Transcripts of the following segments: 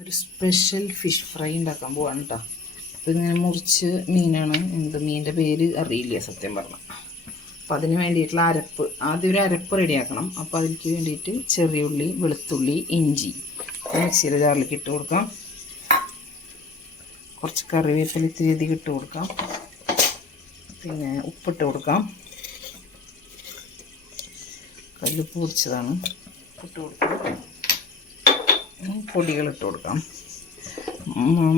ഒരു special fish fry ഉണ്ടാക്കാൻ പോവാണ് കേട്ടോ. അപ്പോൾ ഇങ്ങനെ മുറിച്ച് മീനാണ്, മീനിൻ്റെ പേര് അറിയില്ല സത്യം പറഞ്ഞാൽ. അപ്പോൾ അതിന് വേണ്ടിയിട്ടുള്ള അരപ്പ്, ആദ്യം ഒരു അരപ്പ് റെഡിയാക്കണം. അപ്പോൾ അതിലേക്ക് വേണ്ടിയിട്ട് ചെറിയുള്ളി, വെളുത്തുള്ളി, ഇഞ്ചി മിക്സിയുടെ ജാറിലേക്ക് ഇട്ട് കൊടുക്കാം. കുറച്ച് കറിവേപ്പില ഇത്തിരി ഇട്ട് കൊടുക്കാം. പിന്നെ ഉപ്പിട്ട് കൊടുക്കാം. കല്ലുപ്പ് പൊടിച്ചതാണ്, ഇട്ട് കൊടുക്കാം. പൊടികളിട്ട് കൊടുക്കാം.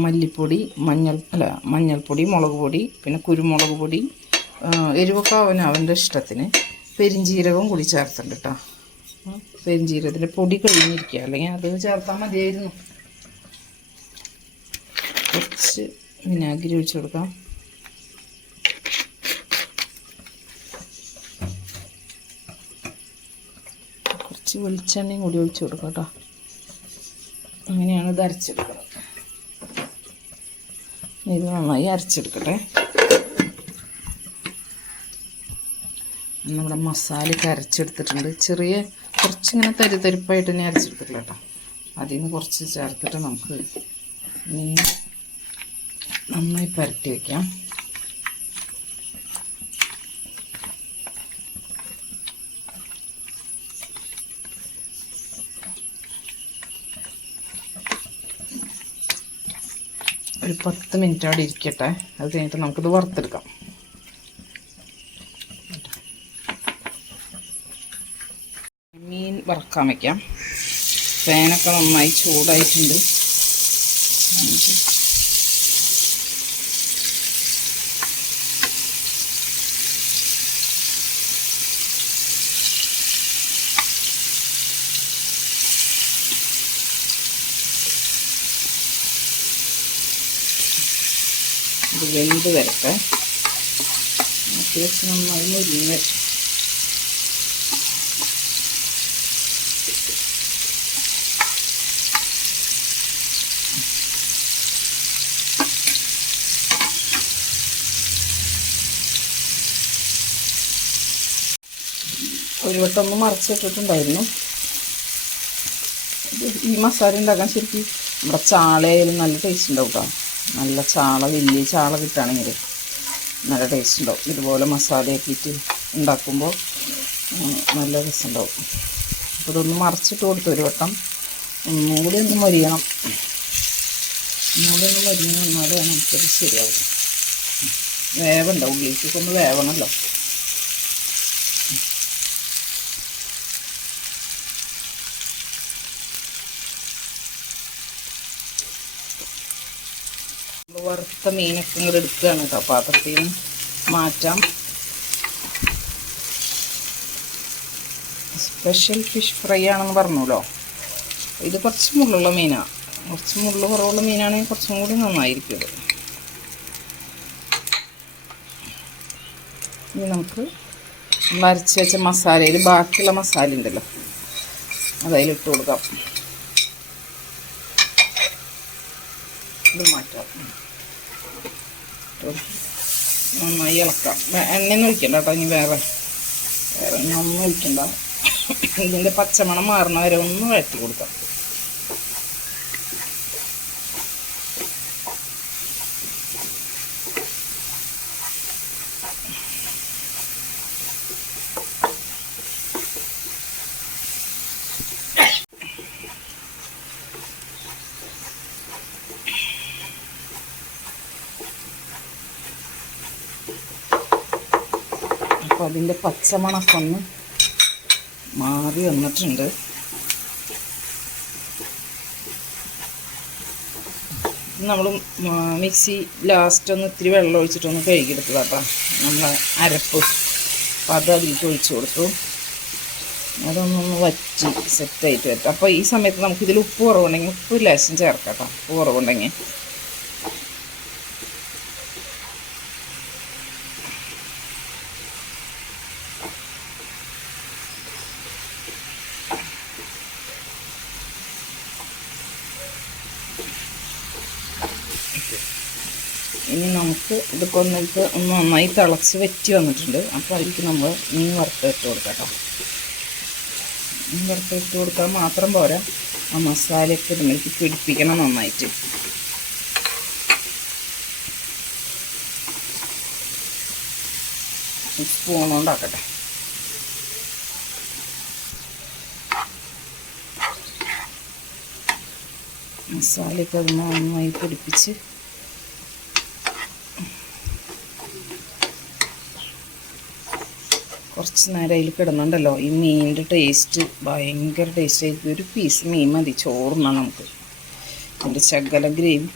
മല്ലിപ്പൊടി, മഞ്ഞൾപ്പൊടി, മുളക് പൊടി, പിന്നെ കുരുമുളക് പൊടി, എരിവൊക്കെ അവൻ്റെ ഇഷ്ടത്തിന്. പെരിഞ്ജീരകം കൂടി ചേർത്തിട്ടുണ്ട് കേട്ടോ. പെരിഞ്ജീരകത്തിൻ്റെ പൊടി കഴിഞ്ഞിരിക്കുക, അല്ലെങ്കിൽ അത് ചേർത്താൽ മതിയായിരുന്നു. കുറച്ച് വിനാഗിരി ഒഴിച്ച് കൊടുക്കാം. കുറച്ച് വെളിച്ചെണ്ണയും കൂടി ഒഴിച്ച് കൊടുക്കാം കേട്ടോ. അങ്ങനെയാണ് ഇത് അരച്ചെടുക്കുന്നത്. ഇത് നന്നായി അരച്ചെടുക്കട്ടെ. നമ്മുടെ മസാലയൊക്കെ അരച്ചെടുത്തിട്ടുണ്ട്. കുറച്ചിങ്ങനെ തരിപ്പായിട്ട് തന്നെ അരച്ചെടുത്തിട്ടില്ല കേട്ടോ. അതിൽ നിന്ന് കുറച്ച് ചേർത്തിട്ട് നമുക്ക് നന്നായി പരട്ടി വയ്ക്കാം. ഒരു 10 മിനിറ്റ് അവിടെ ഇരിക്കട്ടെ. അത് കഴിഞ്ഞിട്ട് നമുക്കിത് വറുത്തെടുക്കാം. മീൻ വറക്കാൻ വയ്ക്കാം. പാനൊക്കെ നന്നായി ചൂടായിട്ടുണ്ട്. ഇത് വെന്ത് വരട്ടെ. അത്യാവശ്യം നന്നായി മുരിഞ്ഞ് വരട്ടെ. ഒരു വട്ടം ഒന്ന് മറിച്ചിട്ടിട്ടുണ്ടായിരുന്നു. ഈ മസാല ഉണ്ടാക്കാൻ ശരിക്കും നമ്മുടെ ചാളയായാലും നല്ല ടേസ്റ്റ് ഉണ്ടാവും കേട്ടോ. നല്ല ചാള, വലിയ ചാള കിട്ടുകയാണെങ്കിൽ നല്ല ടേസ്റ്റ് ഉണ്ടാവും. ഇതുപോലെ മസാലയാക്കിയിട്ട് ഉണ്ടാക്കുമ്പോൾ നല്ല രസമുണ്ടാവും. അപ്പോൾ ഇതൊന്ന് മറിച്ചിട്ട് കൊടുത്തു ഒരു വട്ടം. ഒന്നുകൂടി ഒന്ന് മൊരിയണം. ഒന്നുകൂടി ഒന്ന് മൊരിഞ്ഞ് വന്നാലേ നമുക്കത് ശരിയാവും. വേവുണ്ട്, ഉള്ളിലേക്കൊക്കെ ഒന്ന് വേവണമല്ലോ. വറുത്ത മീനൊക്കെ ഇങ്ങോട്ട് എടുക്കുകയാണ് കേട്ടോ. പാത്രത്തിൽ മാറ്റാം. സ്പെഷ്യൽ ഫിഷ് ഫ്രൈ ആണെന്ന് പറഞ്ഞല്ലോ. ഇത് കുറച്ച് മുള്ളുള്ള മീനാണ്. കുറച്ച് മുള്ളു കുറവുള്ള മീനാണെങ്കിൽ കുറച്ചും കൂടി നന്നായിരിക്കും ഇത്. ഇനി നമുക്ക് അരച്ച് വെച്ച മസാലയിൽ ബാക്കിയുള്ള മസാല ഉണ്ടല്ലോ അതതിലിട്ട് കൊടുക്കാം. ഇത് മാറ്റാം. നന്നായി ഇളക്കാം. എണ്ണയൊന്നും ഒഴിക്കണ്ട കേട്ടോ. ഇനി വേറെ ഒന്നും ഒഴിക്കണ്ട. ഇതിൻ്റെ പച്ചമണം മാറണ വരെ ഒന്ന് വഴറ്റി കൊടുക്കാം. അപ്പോൾ അതിൻ്റെ പച്ചമണമൊക്കെ ഒന്ന് മാറി വന്നിട്ടുണ്ട്. നമ്മൾ മിക്സി ലാസ്റ്റ് ഒന്ന് ഇത്തിരി വെള്ളം ഒഴിച്ചിട്ടൊന്ന് കഴുകിയെടുത്തത് കേട്ടോ നമ്മളെ അരപ്പ്. അപ്പോൾ അത് അതിലേക്ക് ഒഴിച്ചു കൊടുത്തു. അതൊന്നൊന്ന് വറ്റി സെറ്റായിട്ട് വരട്ടെ. അപ്പോൾ ഈ സമയത്ത് നമുക്കിതിൽ ഉപ്പ് കുറവുണ്ടെങ്കിൽ ഉപ്പ് ലേശം ചേർക്കാം കേട്ടോ. ഉപ്പ് കുറവുണ്ടെങ്കിൽ ഇനി നമുക്ക് ഇതൊക്കെ ഒന്ന് നന്നായി തിളച്ച് വറ്റി വന്നിട്ടുണ്ട്. അപ്പോൾ അതിലേക്ക് നമ്മൾ മീൻ വറുത്തിട്ട് കൊടുക്കാം കേട്ടോ. മീൻ വറുത്തിട്ട് കൊടുക്കാൻ മാത്രം പോരാ, ആ മസാലയൊക്കെ ഇതിലേക്ക് പിടിപ്പിക്കണം നന്നായിട്ട്. സ്പൂൺ കൊണ്ടാക്കട്ടെ. മസാലയൊക്കെ അത് നന്നായി പിടിപ്പിച്ച് കുറച്ച് നേരം അതിൽ കിടന്നുണ്ടല്ലോ ഈ മീനിൻ്റെ ടേസ്റ്റ് ഭയങ്കര ടേസ്റ്റ് ആയിരിക്കും. ഒരു പീസ് മീൻ മതി ചോറുന്നാണ് നമുക്ക്. അതിൻ്റെ ശകല ഗ്രേവി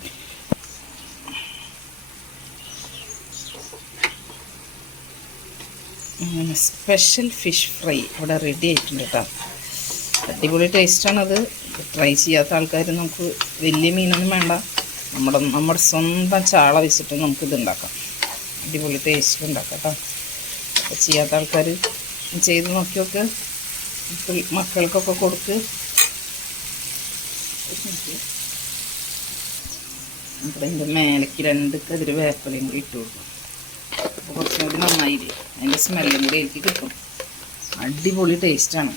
സ്പെഷ്യൽ ഫിഷ് ഫ്രൈ ഇവിടെ റെഡി ആയിട്ടുണ്ട് കേട്ടോ. അടിപൊളി ടേസ്റ്റാണത്. ട്രൈ ചെയ്യാത്ത ആൾക്കാർ നമുക്ക് വലിയ മീനൊന്നും വേണ്ട, നമ്മുടെ സ്വന്തം ചാള വെച്ചിട്ട് നമുക്കിത് ഉണ്ടാക്കാം. അടിപൊളി ടേസ്റ്റ് ഉണ്ടാക്കാം കേട്ടോ. അപ്പോൾ ചെയ്യാത്ത ആൾക്കാർ ചെയ്ത് നോക്കിയൊക്കെ മക്കൾക്കൊക്കെ കൊടുത്ത്. അപ്പോൾ അതിൻ്റെ മേലേക്ക് 2 കതിര് വേപ്പിലയും കൂടി ഇട്ട് കൊടുക്കും. അപ്പോൾ കുറച്ചും കൂടി നന്നായില്ലേ, അതിൻ്റെ സ്മെല്ലും കൂടി എനിക്ക് കിട്ടും. അടിപൊളി ടേസ്റ്റാണ്.